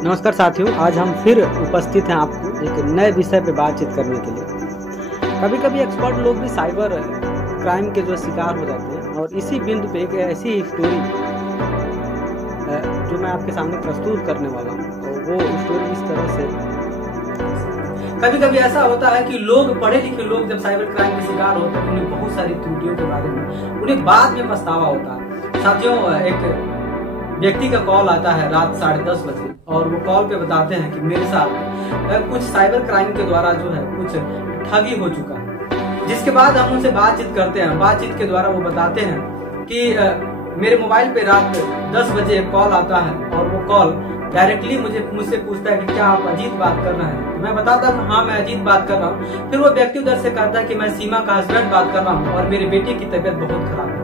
नमस्कार साथियों, आज हम फिर उपस्थित हैं आपको एक नए विषय पे बातचीत करने के लिए। कभी कभी एक्सपर्ट लोग भी साइबर क्राइम के जो शिकार हो जाते हैं, और इसी बिंदु पे एक ऐसी स्टोरी जो मैं आपके सामने प्रस्तुत करने वाला हूँ। तो वो स्टोरी इस तरह से, कभी कभी ऐसा होता है कि लोग, पढ़े लिखे लोग जब साइबर क्राइम के शिकार होते हैं, उन्हें बहुत सारी त्रुटियों के बारे में उन्हें बाद में पछतावा होता है। साथियों, एक व्यक्ति का कॉल आता है रात 10:30 बजे, और वो कॉल पे बताते हैं कि मेरे साथ कुछ साइबर क्राइम के द्वारा जो है कुछ ठगी हो चुका है। जिसके बाद हम उनसे बातचीत करते हैं। बातचीत के द्वारा वो बताते हैं कि मेरे मोबाइल पे रात 10 बजे एक कॉल आता है, और वो कॉल डायरेक्टली मुझसे पूछता है कि क्या आप अजीत बात कर रहे हैं। तो मैं बताता हूँ हाँ मैं अजीत बात कर रहा हूँ। फिर वो व्यक्ति उधर से कहता है कि मैं सीमा का हस्बैंड बात कर रहा हूँ, और मेरे बेटे की तबीयत बहुत खराब है।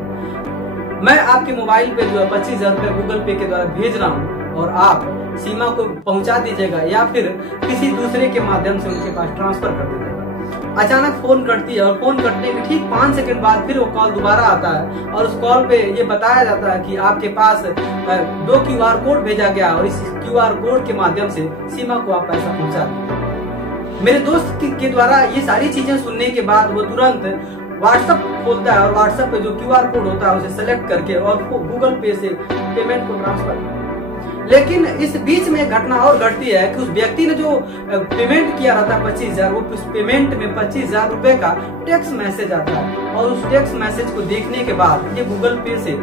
मैं आपके मोबाइल पे जो 25,000 रुपए गूगल पे के द्वारा भेज रहा हूँ, और आप सीमा को पहुंचा दीजिएगा, या फिर किसी दूसरे के माध्यम से उनके पास ट्रांसफर कर दीजिएगा। अचानक फोन कटती है, और फोन कटने के ठीक 5 सेकंड बाद फिर वो कॉल दोबारा आता है, और उस कॉल पे ये बताया जाता है कि आपके पास 2 QR कोड भेजा गया, और इस QR कोड के माध्यम से सीमा को आप पैसा पहुंचा दीजिए। मेरे दोस्त के द्वारा ये सारी चीजें सुनने के बाद वो तुरंत व्हाट्सएप खोलता है, और व्हाट्सएप पे जो QR कोड होता है उसे सेलेक्ट करके और गूगल पे से पेमेंट को ट्रांसफर करता है। लेकिन इस बीच में एक घटना और घटती है कि उस व्यक्ति ने जो पेमेंट किया रहता है 25,000, वो उस पेमेंट में 25,000 रुपए का टेक्स्ट मैसेज आता है, और उस टेक्स्ट मैसेज को देखने के बाद ये गूगल पे से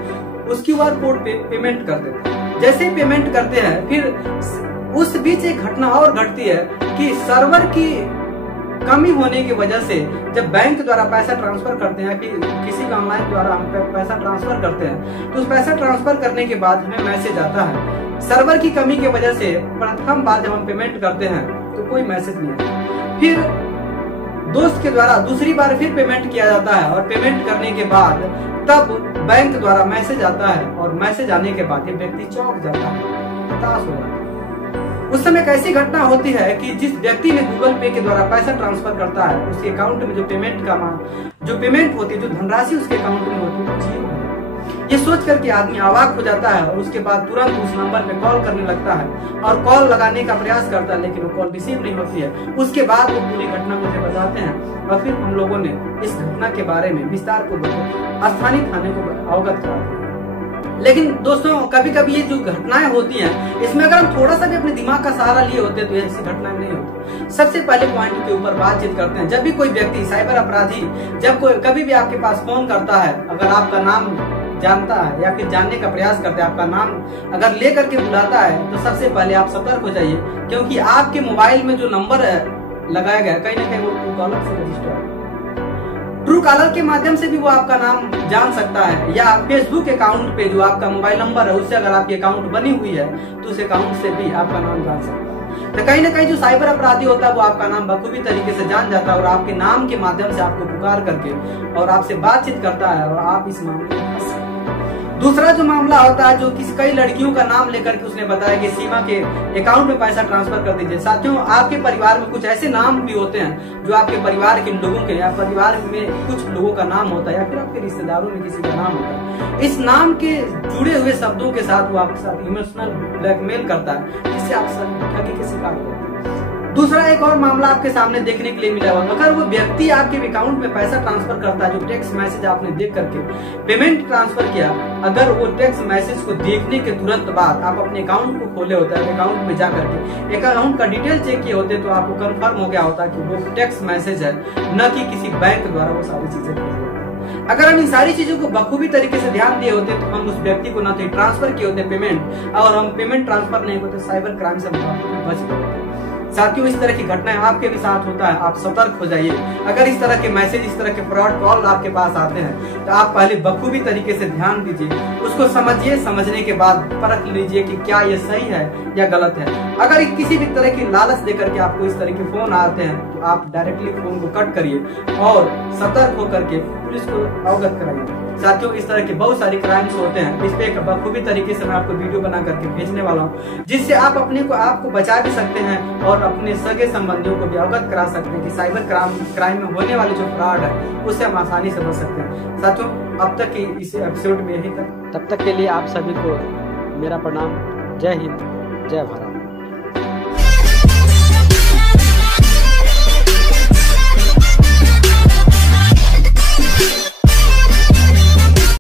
उस QR कोड पे पेमेंट कर देते हैं। जैसे ही पेमेंट करते हैं, फिर उस बीच एक घटना और घटती है कि सर्वर की कमी होने की वजह से जब बैंक द्वारा पैसा ट्रांसफर करते हैं, किसी भी ऑनलाइन द्वारा हम पैसा ट्रांसफर करते हैं, तो उस पैसा ट्रांसफर करने के बाद हमें मैसेज आता है। सर्वर की कमी की वजह से प्रथम बार जब हम पेमेंट करते हैं तो कोई मैसेज नहीं आता। फिर दोस्त के द्वारा दूसरी बार फिर पेमेंट किया जाता है, और पेमेंट करने के बाद तब बैंक द्वारा मैसेज आता है, और मैसेज आने के बाद ये व्यक्ति चौंक जाता है, हताश हो जाता है। उस समय कैसी घटना होती है कि जिस व्यक्ति ने गूगल पे के द्वारा पैसा ट्रांसफर करता है, उसके अकाउंट में जो पेमेंट होती है, जो धनराशि उसके अकाउंट में होती है, वो जीरो हो जाती है। ये सोच करके आदमी अवाक हो जाता है, और उसके बाद तुरंत उस नंबर पे कॉल करने लगता है, और कॉल लगाने का प्रयास करता है, लेकिन वो कॉल रिसीव नहीं होती है। उसके बाद वो पूरी घटना मुझे बताते हैं, और फिर हम लोगों ने इस घटना के बारे में विस्तार पूर्वक स्थानीय थाने को अवगत करा। लेकिन दोस्तों, कभी कभी ये जो घटनाएं होती हैं, इसमें अगर हम थोड़ा सा भी अपने दिमाग का सहारा लिए होते तो ऐसी घटनाएं नहीं होती। सबसे पहले पॉइंट के ऊपर बातचीत करते हैं। जब भी कोई व्यक्ति, साइबर अपराधी, जब कोई कभी भी आपके पास फोन करता है, अगर आपका नाम जानता है या फिर जानने का प्रयास करते हैं, आपका नाम अगर ले करके बुलाता है, तो सबसे पहले आप सतर्क हो जाइए, क्योंकि आपके मोबाइल में जो नंबर लगाया गया कहीं ना कहीं वो ट्रू कॉलर से रजिस्टर है। ट्रू कॉलर के माध्यम से भी वो आपका नाम जान सकता है, या फेसबुक अकाउंट पे जो आपका मोबाइल नंबर है उससे अगर आपकी अकाउंट बनी हुई है, तो उस अकाउंट से भी आपका नाम जान सकता है। तो कहीं ना कहीं जो साइबर अपराधी होता है वो आपका नाम बखूबी तरीके से जान जाता है, और आपके नाम के माध्यम से आपको पुकार करके और आपसे बातचीत करता है, और आप इस मामले में फंस। दूसरा जो मामला होता है, जो कई लड़कियों का नाम लेकर के उसने बताया कि सीमा के अकाउंट में पैसा ट्रांसफर कर दीजिए। साथियों, आपके परिवार में कुछ ऐसे नाम भी होते हैं जो आपके परिवार के लोगों के, या परिवार में कुछ लोगों का नाम होता है, या फिर आपके रिश्तेदारों में किसी का नाम होता है। इस नाम के जुड़े हुए शब्दों के साथ वो आपके साथ इमोशनल ब्लैकमेल करता है, जिससे आप ठगी के शिकार होते हैं। दूसरा एक और मामला आपके सामने देखने के लिए मिला हुआ, अगर वो व्यक्ति आपके अकाउंट में पैसा ट्रांसफर करता है, जो टेक्स्ट मैसेज आपने देख करके पेमेंट ट्रांसफर किया, अगर वो टेक्स्ट मैसेज को देखने के तुरंत बाद आप अपने अकाउंट को खोले होता है, अकाउंट में जाकर के अकाउंट का डिटेल चेक किए होते, तो आपको कंफर्म हो गया होता कि वो टेक्स्ट मैसेज है, न कि किसी बैंक द्वारा वो सारी चीजें भेजी होती। अगर हम इन सारी चीजों को बखूबी तरीके से ध्यान दिए होते, तो हम उस व्यक्ति को न तो ट्रांसफर किए होते पेमेंट, और हम पेमेंट ट्रांसफर नहीं होते, साइबर क्राइम से बच गए। साथियों, इस तरह की घटनाएं आपके भी साथ होता है, आप सतर्क हो जाइए। अगर इस तरह के मैसेज, इस तरह के फ्रॉड कॉल आपके पास आते हैं, तो आप पहले बखूबी तरीके से ध्यान दीजिए, उसको समझिए, समझने के बाद परख लीजिए कि क्या ये सही है या गलत है। अगर किसी भी तरह की लालच देकर के आपको इस तरह के फोन आते हैं, तो आप डायरेक्टली फोन को कट करिए, और सतर्क होकर के पुलिस को अवगत कराइए। साथियों, इस तरह के बहुत सारे क्राइम्स होते हैं, इस पे एक बखूबी तरीके से मैं आपको वीडियो बना करके भेजने वाला हूँ, जिससे आप अपने को आपको बचा भी सकते हैं, और अपने सगे संबंधियों को भी अवगत करा सकते हैं कि साइबर क्राइम में होने वाले जो फ्रॉड है उससे हम आसानी से बच सकते हैं। साथियों, अब तक की इस एपिसोड में यही तक। तब तक के लिए आप सभी को मेरा प्रणाम। जय हिंद, जय भारत।